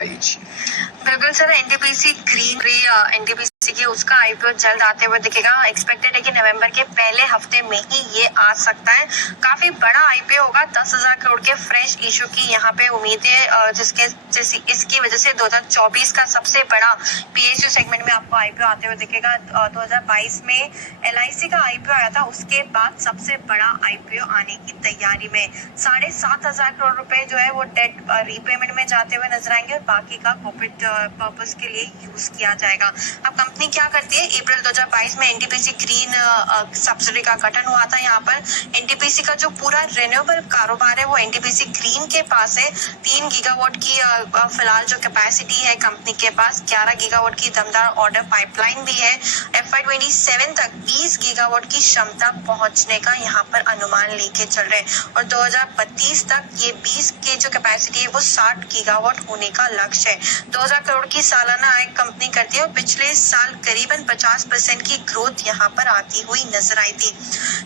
बिल्कुल sir, NTPC green NTPC की उसका आईपीओ जल्द आते हुए दिखेगा। एक्सपेक्टेड है कि नवंबर के पहले हफ्ते में ही ये आ सकता है। काफी बड़ा आईपीओ होगा, 10,000 करोड़ के फ्रेश इशू की यहाँ पे उम्मीद है, इसकी वजह से 2024 का सबसे बड़ा पीएसयू सेगमेंट में आपको आईपीओ आते हुए दिखेगा। 2022 में एलआईसी का आईपीओ आया था, उसके बाद सबसे बड़ा आईपीओ आने की तैयारी में 7,500 करोड़ रुपए जो है वो डेट रीपेमेंट में जाते हुए नजर आएंगे और बाकी का कॉर्पोरेट पर्पस के लिए यूज किया जाएगा। अब कंपनी क्या करती है, अप्रैल 2022 में एनटीपीसी ग्रीन सब्सिडी का गठन हुआ था। यहाँ पर एनटीपीसी का जो पूरा रिन्यूएबल कारोबार है वो एनटीपीसी ग्रीन के पास है। 3 गीगावाट की फिलहाल जो कैपेसिटी है कंपनी के पास, 11 गीगावाट की दमदार ऑर्डर पाइपलाइन भी है। FY27 तक 20 गीगावाट की क्षमता पहुंचने का यहाँ पर अनुमान लेके चल रहे हैं और 2032 तक ये 20 की जो कैपेसिटी है वो 60 गीगावाट होने का लक्ष्य है। 2,000 करोड़ की सालाना आय कंपनी करती है और पिछले साल करीबन 50% की ग्रोथ यहाँ पर आती हुई नजर आई थी।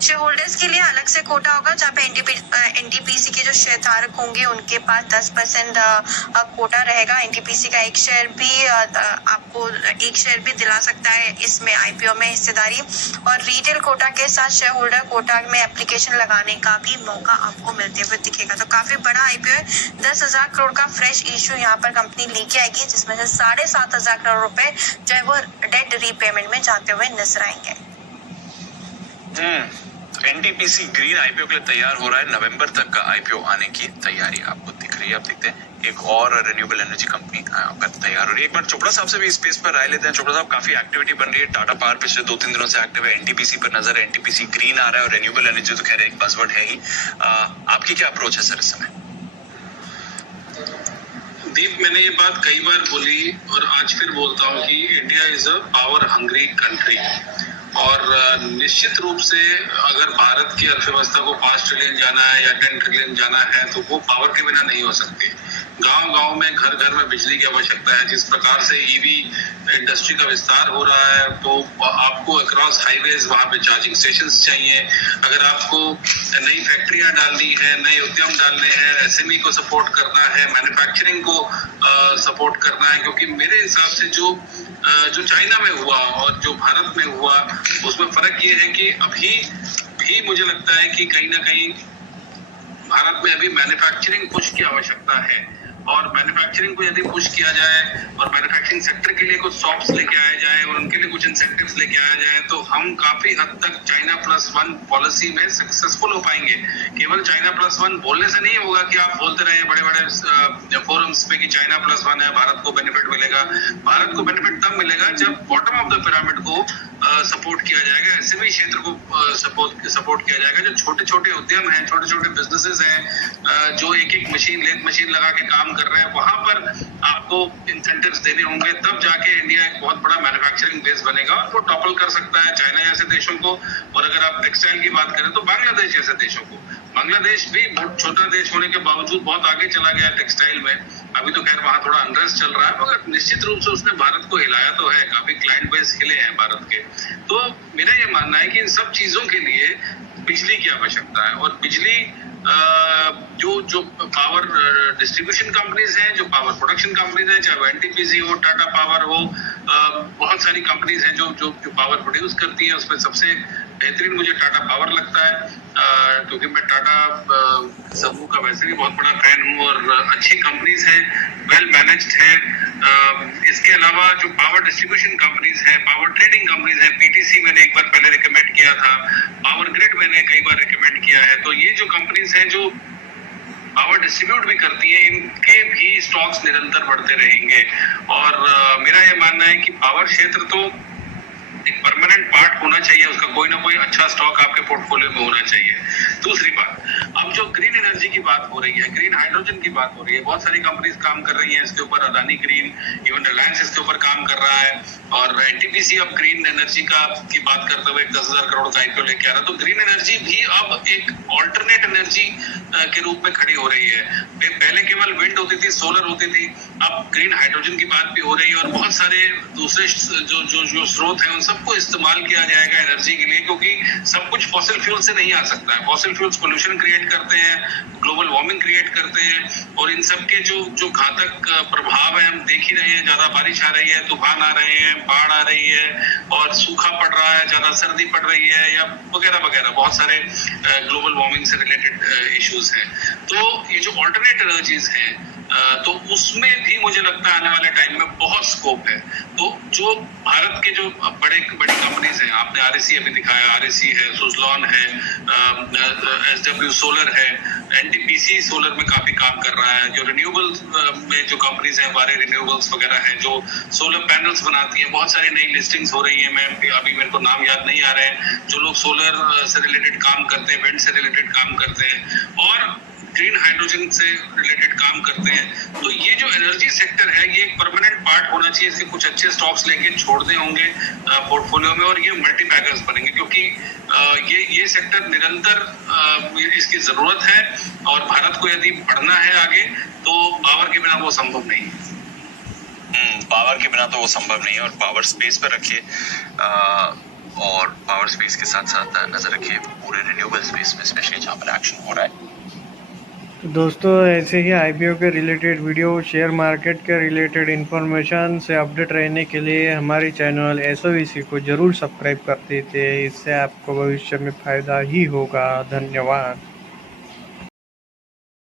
शेयर होल्डर्स के लिए अलग से कोटा होगा, जहाँ पे एनटीपीसी के जो शेयर धारक होंगे उनके पास 10% कोटा रहेगा। एनटीपीसी का एक शेयर भी दिला सकता है इसमें आईपीओ में हिस्सेदारी, और रिटेल कोटा के साथ शेयर होल्डर कोटा में एप्लीकेशन लगाने का भी मौका आपको मिलते हुए दिखेगा। तो काफी बड़ा आईपीओ है। 10,000 करोड़ का फ्रेश इशू यहाँ पर कंपनी लेके आएगी, जिसमें से 7,500 करोड़ रुपए जो है वो डेट रीपेमेंट में जाते हुए नजर आएंगे। एनटीपीसी ग्रीन आईपीओ के लिए तैयार हो रहा है। नवंबर तक का आईपीओ आने की तैयारी आपको दिख रही है। आप देखते हैं एक और रिन्यूएबल एनर्जी कंपनी तैयार हो रही है। एक बार चोपड़ा साहब से भी स्पेस पर राय लेते हैं। चोपड़ा साहब, काफी एक्टिविटी बन रही है। टाटा पावर पिछले 2-3 दिनों से एक्टिव है। एनटीपीसी पर नजर है। एनटीपीसी ग्रीन आ रहा है और रिन्यूएबल एनर्जी तो खैर एक बज़वर्ड है ही। आपकी क्या अप्रोच है सर इस समय? दीप, मैंने ये बात कई बार बोली और आज फिर बोलता हूँ कि India is a power hungry country और निश्चित रूप से अगर भारत की अर्थव्यवस्था को 5 ट्रिलियन जाना है या 10 ट्रिलियन जाना है तो वो पावर के बिना नहीं हो सकती। गांव-गांव में, घर घर में बिजली की आवश्यकता है। जिस प्रकार से ईवी इंडस्ट्री का विस्तार हो रहा है तो आपको अक्रॉस हाईवेज वहां पे चार्जिंग स्टेशंस चाहिए। अगर आपको नई फैक्ट्रियां डालनी है, नए उद्यम डालने हैं, एसएमई को सपोर्ट करना है, मैन्युफैक्चरिंग को सपोर्ट करना है, क्योंकि मेरे हिसाब से जो चाइना में हुआ और जो भारत में हुआ उसमें फर्क ये है कि अभी भी मुझे लगता है कि कहीं ना कहीं भारत में अभी मैन्युफैक्चरिंग पुश की आवश्यकता है और मैन्युफैक्चरिंग को यदि पुश किया जाए और मैन्युफैक्चरिंग सेक्टर के लिए कुछ सॉफ्ट्स लेके आए जाए और उनके लिए कुछ इंसेंटिव्स लेके आया जाए तो हम काफी हद तक चाइना +1 पॉलिसी में सक्सेसफुल हो पाएंगे। केवल चाइना +1 बोलने से नहीं होगा कि आप बोलते रहे बड़े बड़े फोरम्स पे कि चाइना +1 है, भारत को बेनिफिट मिलेगा। भारत को बेनिफिट तब मिलेगा जब बॉटम ऑफ द पिरामिड को सपोर्ट किया जाएगा, एसएमई क्षेत्र को सपोर्ट किया जाएगा। जो छोटे छोटे उद्यम हैं, छोटे छोटे बिजनेसेस हैं, जो एक लेथ मशीन लगा के काम कर रहे हैं, वहां पर आपको इंसेंटिव्स देने होंगे। तब जाके इंडिया एक बहुत बड़ा मैन्युफैक्चरिंग बेस बनेगा और वो टॉपल कर सकता है चाइना जैसे देशों को। और अगर आप टेक्सटाइल की बात करें तो बांग्लादेश जैसे देशों को। बांग्लादेश भी बहुत छोटा देश होने के बावजूद बहुत आगे चला गया टेक्सटाइल में। अभी तो खैर वहां थोड़ा अनरेस्ट चल रहा है, मगर निश्चित रूप से उसने भारत को हिलाया तो है। काफी क्लाइंट बेस हिले हैं भारत के। तो मेरा ये मानना है कि इन सब चीजों के लिए बिजली की आवश्यकता है और बिजली जो पावर डिस्ट्रीब्यूशन कंपनीज हैं, जो पावर प्रोडक्शन कंपनीज हैं, चाहे वो एनटीपीसी हो, टाटा पावर हो, बहुत सारी कंपनीज हैं जो पावर प्रोड्यूस करती है। उसमें सबसे बेहतरीन मुझे टाटा पावर लगता है, क्योंकि मैं टाटा समूह का वैसे भी बहुत बड़ा फैन हूँ और अच्छी कंपनीज हैं, वेल मैनेज्ड है। इसके अलावा जो पावर डिस्ट्रीब्यूशन कंपनीज हैं, पावर ट्रेडिंग कंपनीज हैं, पीटीसी मैंने एक बार पहले रिकमेंड किया था, पावर ग्रिड मैंने कई बार रिकमेंड किया है। तो ये जो कंपनीज हैं जो पावर डिस्ट्रीब्यूट भी करती है, इनके भी स्टॉक्स निरंतर बढ़ते रहेंगे। और मेरा ये मानना है कि पावर क्षेत्र तो एक परमानेंट पार्ट होना चाहिए, उसका कोई ना कोई अच्छा स्टॉक आपके पोर्टफोलियो में होना चाहिए। दूसरी बात, अब जो ग्रीन एनर्जी की बात हो रही है, ग्रीन हाइड्रोजन की बात हो रही है, बहुत सारी कंपनीज काम कर रही हैं इसके ऊपर। अदानी ग्रीन, इवन रिलायंस इसके ऊपर काम कर रहा है और एनटीपीसी अब ग्रीन एनर्जी की बात करते हुए 10,000 करोड़ का आईपीओ लेके आ रहा है। तो ग्रीन एनर्जी भी अब एक ऑल्टरनेट एनर्जी के रूप में खड़ी हो रही है। पहले केवल विंड होती थी, सोलर होती थी, अब ग्रीन हाइड्रोजन की बात भी हो रही है और बहुत सारे दूसरे जो स्रोत हैं उन सबको इस्तेमाल किया जाएगा एनर्जी के लिए, क्योंकि सब कुछ फॉसिल फ्यूल से नहीं आ सकता है। फॉसिल फ्यूल्स पोल्यूशन क्रिएट करते हैं, ग्लोबल वार्मिंग क्रिएट करते हैं, और इन सब के जो घातक प्रभाव है हम देख ही रहे हैं। ज्यादा बारिश आ रही है, तूफान आ रहे हैं, बाढ़ आ रही है, और सूखा पड़ रहा है, ज्यादा सर्दी पड़ रही है, या वगैरह वगैरह बहुत सारे ग्लोबल वार्मिंग से रिलेटेड इश्यूज हैं। तो ये जो ऑल्टरनेट एनर्जीज हैं, तो उसमें भी मुझे लगता है आने वाले टाइम में बहुत स्कोप है। तो जो भारत के जो बड़ी कंपनीज हैं, आपने आरईसी अभी दिखाया, आरईसी है, सुजलॉन है, एसडब्ल्यू सोलर है, एनटीपीसी सोलर में काफी काम कर रहा है। जो रिन्यूएबल्स में जो कंपनीज हैं, वारे रिन्यूएबल्स वगैरह हैं, जो सोलर पैनल्स बनाती हैं, बहुत सारी नई लिस्टिंग्स हो रही है। मैं अभी मेरे को नाम याद नहीं आ रहे हैं, जो लोग सोलर से रिलेटेड काम करते हैं, विंड से रिलेटेड काम करते हैं, और ग्रीन हाइड्रोजन से रिलेटेड काम करते हैं। तो ये जो एनर्जी सेक्टर है, ये एक परमानेंट पार्ट होना चाहिए। इसके कुछ अच्छे स्टॉक्स लेके छोड़ने होंगे पोर्टफोलियो में, और ये मल्टी बैगर्स बनेंगे, क्योंकि ये सेक्टर निरंतर इसकी जरूरत है, और भारत को यदि बढ़ना है आगे, तो पावर के बिना वो संभव नहीं है। पावर के बिना तो वो संभव नहीं है, और पावर स्पेस पर रखिए, और पावर स्पेस के साथ साथ नजर रखिए पूरे रिन्यूएबल स्पेस में, स्पेशली जहाँ पर एक्शन हो रहा है। तो दोस्तों, ऐसे ही आईपीओ के रिलेटेड वीडियो, शेयर मार्केट के रिलेटेड इन्फॉर्मेशन से अपडेट रहने के लिए हमारी चैनल एसओवीसी को ज़रूर सब्सक्राइब कर दीजिए। इससे आपको भविष्य में फ़ायदा ही होगा। धन्यवाद।